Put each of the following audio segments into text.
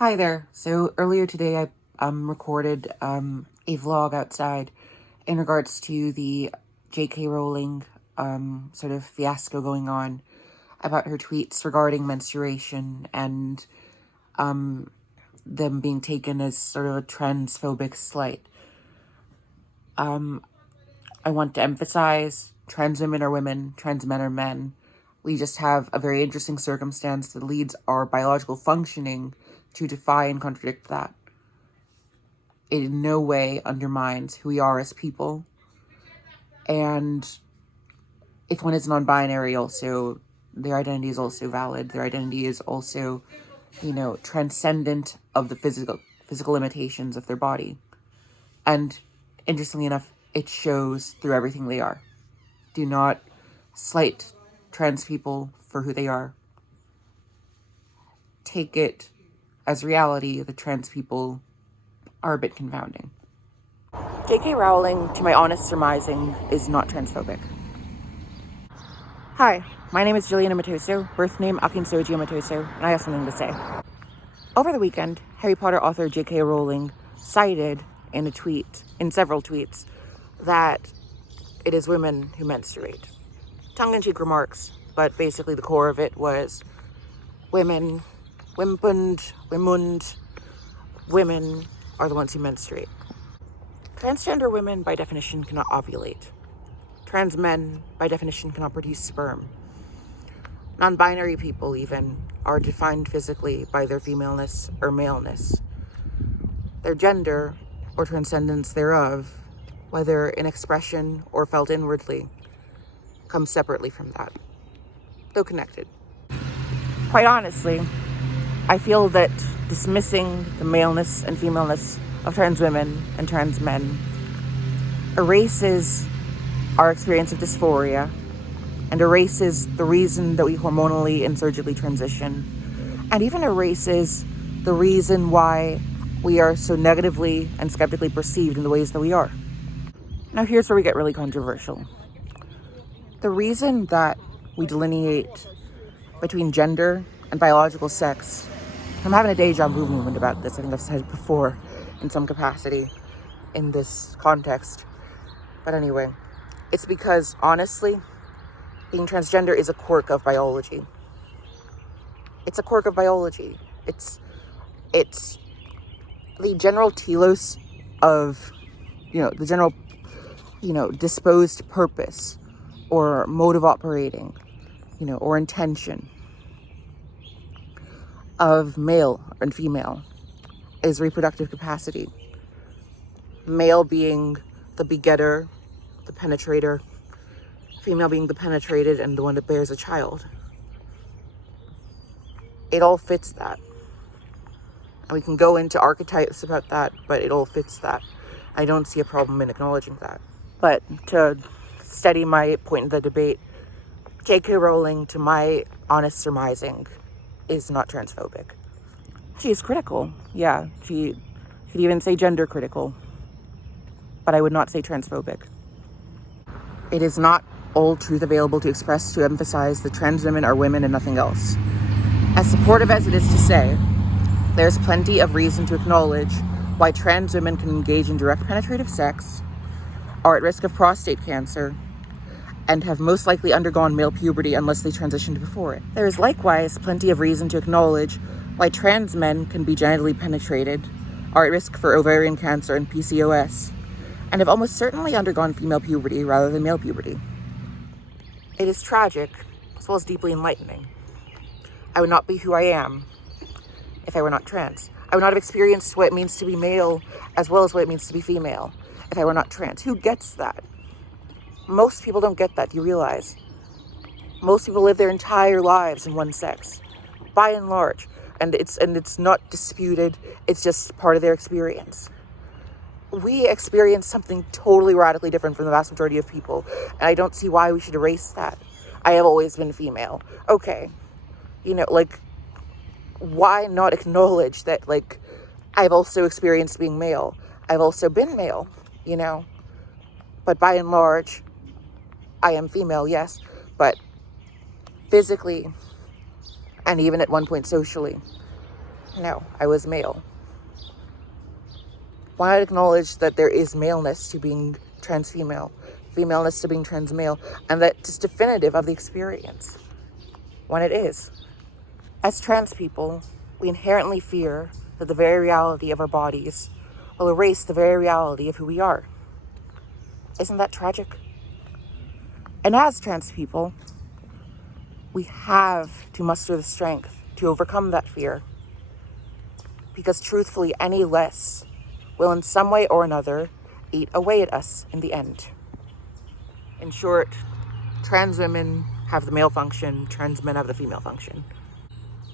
Hi there. So earlier today I recorded a vlog outside in regards to the J.K. Rowling sort of fiasco going on about her tweets regarding menstruation and them being taken as sort of a transphobic slight. I want to emphasize trans women are women, trans men are men. We just have a very interesting circumstance that leads our biological functioning to defy and contradict that. It in no way undermines who we are as people. And if one is non-binary also, their identity is also valid. Their identity is also, transcendent of the physical limitations of their body. And interestingly enough, it shows through everything they are. Do not slight trans people for who they are. Take it as reality that trans people are a bit confounding. J.K. Rowling, to my honest surmising, is not transphobic. Hi, my name is Jillian Amatoso, birth name Akinsoji Amatoso, and I have something to say. Over the weekend, Harry Potter author J.K. Rowling cited in several tweets, that it is women who menstruate. Tongue-in-cheek remarks, but basically the core of it was women are the ones who menstruate. Transgender women, by definition, cannot ovulate. Trans men, by definition, cannot produce sperm. Non-binary people, even, are defined physically by their femaleness or maleness. Their gender, or transcendence thereof, whether in expression or felt inwardly, comes separately from that, though connected. Quite honestly, I feel that dismissing the maleness and femaleness of trans women and trans men erases our experience of dysphoria and erases the reason that we hormonally and surgically transition, and even erases the reason why we are so negatively and skeptically perceived in the ways that we are. Now here's where we get really controversial. The reason that we delineate between gender and biological sex, I'm having a deja vu moment about this. I think I've said it before in some capacity in this context. But anyway, it's because, honestly, being transgender is a quirk of biology. It's a quirk of biology. It's the general telos of, the general, disposed purpose or mode of operating, or intention of male and female is reproductive capacity. Male being the begetter, the penetrator, female being the penetrated and the one that bears a child. It all fits that. And we can go into archetypes about that, but it all fits that. I don't see a problem in acknowledging that. But to steady my point in the debate, J.K. Rowling, to my honest surmising, is not transphobic. She is critical. Yeah, she could even say gender critical. But I would not say transphobic. It is not all truth available to express to emphasize that trans women are women and nothing else. As supportive as it is to say, there's plenty of reason to acknowledge why trans women can engage in direct penetrative sex, are at risk of prostate cancer, and have most likely undergone male puberty unless they transitioned before it. There is likewise plenty of reason to acknowledge why trans men can be genitally penetrated, are at risk for ovarian cancer and PCOS, and have almost certainly undergone female puberty rather than male puberty. It is tragic, as well as deeply enlightening. I would not be who I am if I were not trans. I would not have experienced what it means to be male as well as what it means to be female if I were not trans. Who gets that? Most people don't get that, do you realize? Most people live their entire lives in one sex, by and large. And it's not disputed, it's just part of their experience. We experience something totally radically different from the vast majority of people, and I don't see why we should erase that. I have always been female. Okay. Why not acknowledge that, I've also experienced being male. I've also been male, But by and large, I am female, yes. But physically, and even at one point socially, No, I was male. Why not acknowledge that there is maleness to being trans female, femaleness to being trans male, and that it's definitive of the experience when it is. As trans people, we inherently fear that the very reality of our bodies will erase the very reality of who we are. Isn't that tragic? And as trans people, we have to muster the strength to overcome that fear. Because truthfully, any less will in some way or another eat away at us in the end. In short, trans women have the male function, trans men have the female function.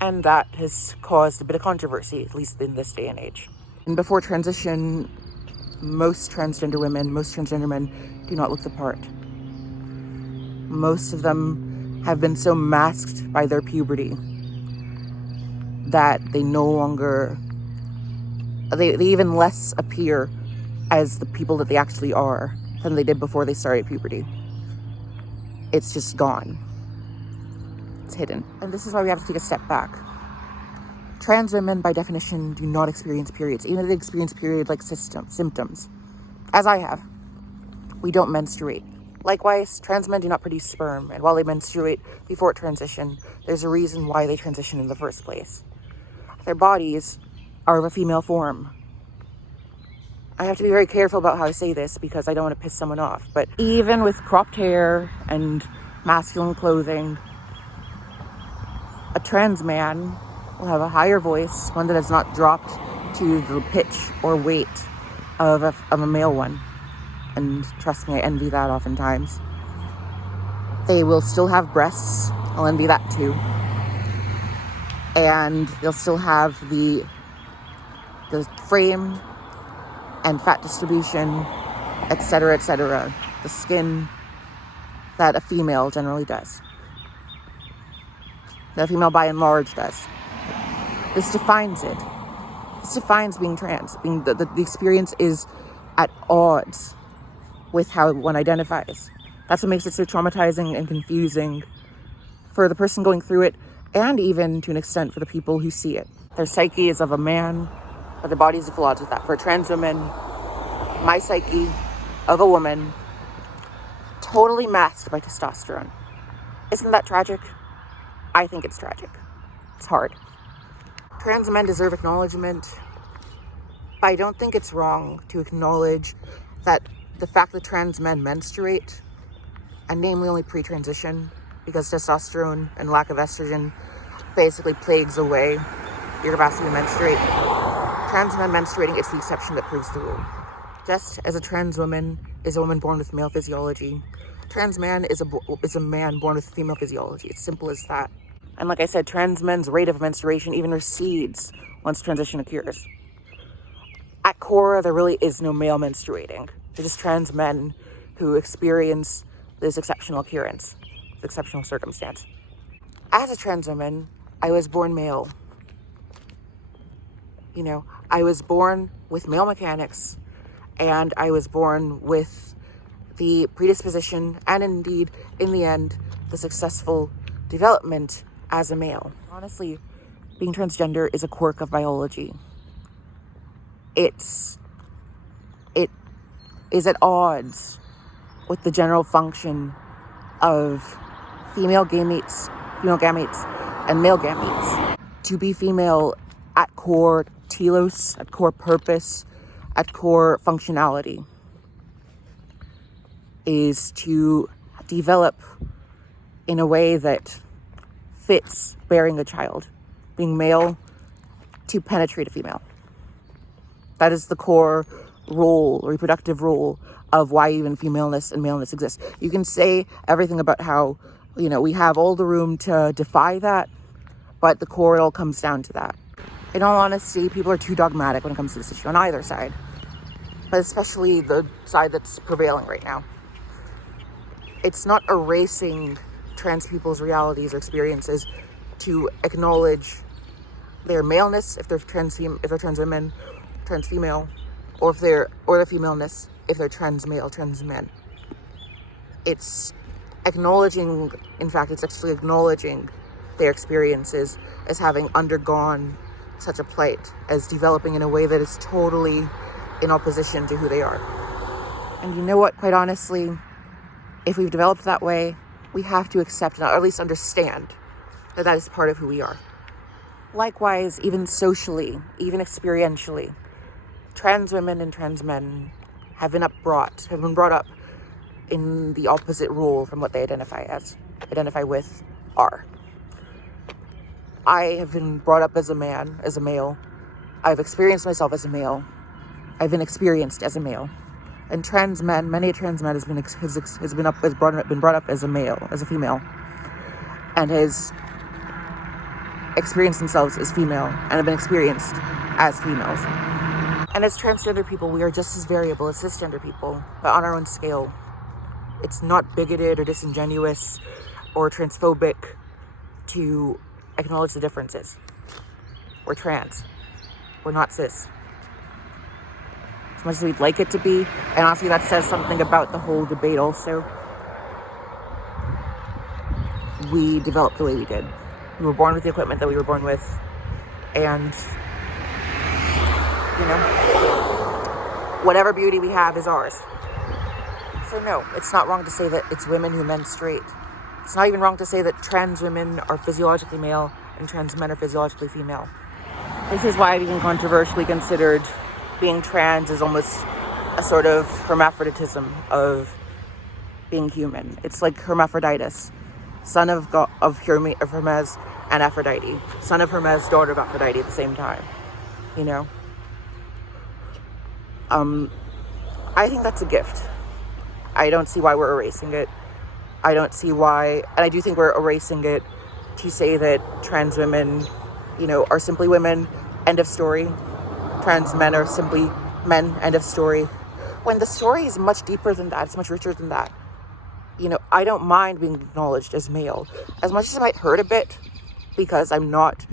And that has caused a bit of controversy, at least in this day and age. And before transition, most transgender women, most transgender men do not look the part. Most of them have been so masked by their puberty that they no longer, they even less appear as the people that they actually are than they did before they started puberty. It's just gone. It's hidden. And this is why we have to take a step back. Trans women, by definition, do not experience periods. Even if they experience period-like symptoms, as I have, we don't menstruate. Likewise, trans men do not produce sperm, and while they menstruate before transition, there's a reason why they transition in the first place. Their bodies are of a female form. I have to be very careful about how I say this because I don't want to piss someone off, but even with cropped hair and masculine clothing, a trans man will have a higher voice, one that has not dropped to the pitch or weight of a male one. And trust me, I envy that oftentimes. They will still have breasts. I'll envy that too. And they'll still have the frame and fat distribution, etc., etc. The skin that a female generally does. That a female by and large does. This defines it. This defines being trans. The experience is at odds with how one identifies. That's what makes it so traumatizing and confusing for the person going through it, and even to an extent for the people who see it. Their psyche is of a man, but their body is at odds with that. For a trans woman, my psyche of a woman, totally masked by testosterone. Isn't that tragic? I think it's tragic. It's hard. Trans men deserve acknowledgement, but I don't think it's wrong to acknowledge that the fact that trans men menstruate, and namely only pre-transition, because testosterone and lack of estrogen basically plagues away your capacity to menstruate. Trans men menstruating, it's the exception that proves the rule. Just as a trans woman is a woman born with male physiology, trans man is a man born with female physiology. It's simple as that. And like I said, trans men's rate of menstruation even recedes once transition occurs. At core, there really is no male menstruating. They're just trans men who experience this exceptional occurrence, this exceptional circumstance. As a trans woman, I was born male. I was born with male mechanics, and I was born with the predisposition and indeed, in the end, the successful development as a male. Honestly, being transgender is a quirk of biology. It is at odds with the general function of female gametes, and male gametes. To be female at core telos, at core purpose, at core functionality, is to develop in a way that fits bearing a child, being male to penetrate a female. That is the core role, reproductive role, of why even femaleness and maleness exist. You can say everything about how, we have all the room to defy that, but the core, it all comes down to that. In all honesty, people are too dogmatic when it comes to this issue on either side, but especially the side that's prevailing right now. It's not erasing trans people's realities or experiences to acknowledge their maleness if they're trans women, trans female, or their femaleness if they're trans male, trans men. It's acknowledging, in fact, it's actually acknowledging their experiences as having undergone such a plight as developing in a way that is totally in opposition to who they are. And you know what, quite honestly, if we've developed that way, we have to accept, or at least understand, that that is part of who we are. Likewise, even socially, even experientially, trans women and trans men have been brought up in the opposite role from what they identify with, are. I have been brought up as a man, as a male. I've experienced myself as a male. I've been experienced as a male. And trans men, many trans men has been brought up as a male, as a female, and has experienced themselves as female and have been experienced as females. And as transgender people, we are just as variable as cisgender people, but on our own scale. It's not bigoted or disingenuous or transphobic to acknowledge the differences. We're trans. We're not cis. As much as we'd like it to be, and honestly that says something about the whole debate also. We developed the way we did. We were born with the equipment that we were born with, and whatever beauty we have is ours. So no, it's not wrong to say that it's women who menstruate. It's not even wrong to say that trans women are physiologically male and trans men are physiologically female. This is why I've even controversially considered being trans as almost a sort of hermaphroditism of being human. It's like hermaphroditus, son of God, of Hermes and Aphrodite, son of Hermes, daughter of Aphrodite at the same time. I think that's a gift. I don't see why we're erasing it. I don't see why, and I do think we're erasing it to say that trans women, are simply women, end of story. Trans men are simply men, end of story. When the story is much deeper than that, it's much richer than that. I don't mind being acknowledged as male, as much as it might hurt a bit, because I'm not,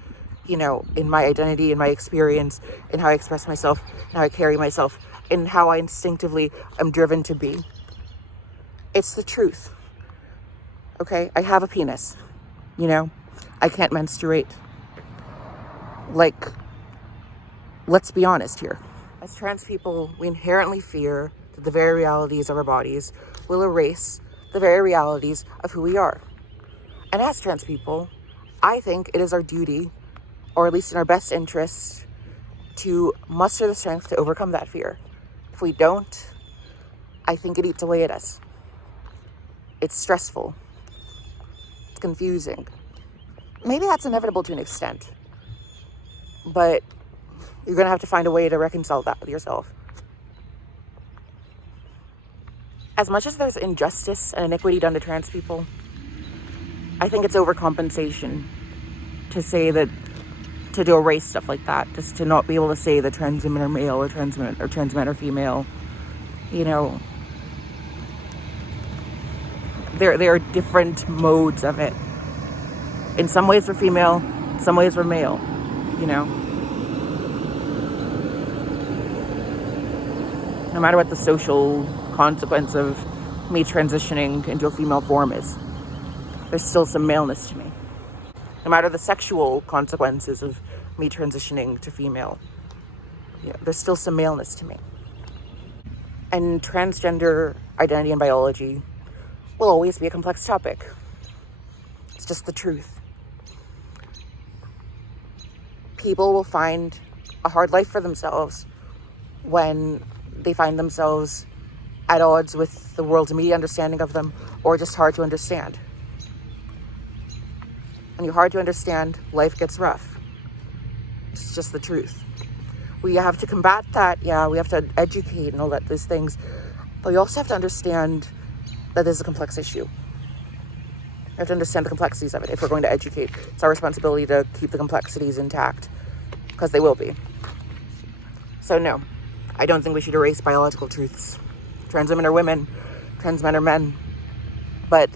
in my identity, in my experience, in how I express myself, in how I carry myself, in how I instinctively am driven to be. It's the truth. Okay? I have a penis. I can't menstruate. Let's be honest here. As trans people, we inherently fear that the very realities of our bodies will erase the very realities of who we are. And as trans people, I think it is our duty, or at least in our best interest, to muster the strength to overcome that fear. If we don't, I think it eats away at us. It's stressful. It's confusing. Maybe that's inevitable to an extent. But you're going to have to find a way to reconcile that with yourself. As much as there's injustice and iniquity done to trans people, I think it's overcompensation to say that, to erase stuff like that, just to not be able to say that trans women are male or trans men are female. There are different modes of it. In some ways we're female, in some ways we're male, No matter what the social consequence of me transitioning into a female form is, there's still some maleness to me. No matter the sexual consequences of me transitioning to female, there's still some maleness to me. And transgender identity and biology will always be a complex topic. It's just the truth. People will find a hard life for themselves when they find themselves at odds with the world's immediate understanding of them, or just hard to understand. When you're hard to understand, life gets rough. It's just the truth. We have to combat that. Yeah, we have to educate and all these things. But we also have to understand that this is a complex issue. We have to understand the complexities of it if we're going to educate. It's our responsibility to keep the complexities intact, because they will be. So no, I don't think we should erase biological truths. Trans women are women, trans men are men. But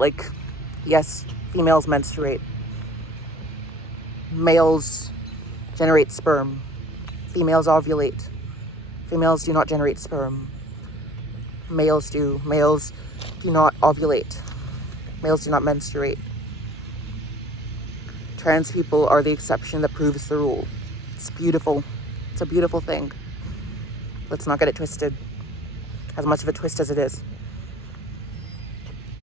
yes, females menstruate. Males generate sperm. Females ovulate. Females do not generate sperm. Males do. Males do not ovulate. Males do not menstruate. Trans people are the exception that proves the rule. It's beautiful. It's a beautiful thing. Let's not get it twisted. As much of a twist as it is.